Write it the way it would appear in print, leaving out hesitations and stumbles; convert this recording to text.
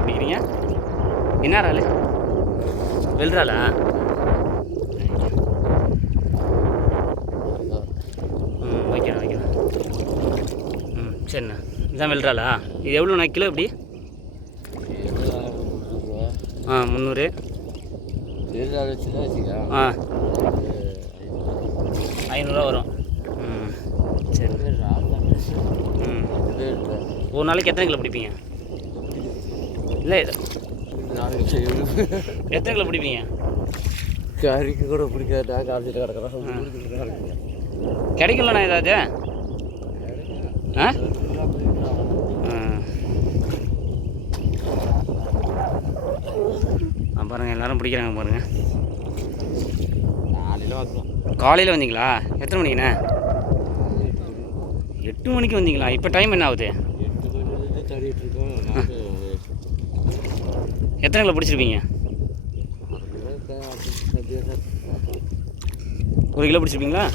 மீன் பிடிக்கிறீங்க? என்ன இறால்? வெள்றாலா? ஓகேண்ணா ஓகேண்ணா. சரிண்ணா. இதுதான் வெள்றாலா? இது எவ்வளோண்ணா கிலோ எப்படி? 300. ஆ 500 வரும். சரி. ஒரு நாளைக்கு எத்தனை கிலோ பிடிப்பீங்க? இல்லை எத்தனை கிலோ பிடிப்பீங்க? கறிக்கு கூட பிடிக்காதா? காலையில் கிடக்கிறேன். கிடைக்கலண்ணா ஏதாவது? ஆ பாருங்கள் எல்லோரும் பிடிக்கிறாங்க பாருங்கள். காலையில் வந்தீங்களா? எத்தனை மணிக்குண்ணே? 8 மணிக்கு வந்தீங்களா? இப்போ டைம் என்ன ஆகுது? எத்தனை கிலோ பிடிச்சிருப்பீங்க? 1 கிலோ பிடிச்சிருப்பீங்களா?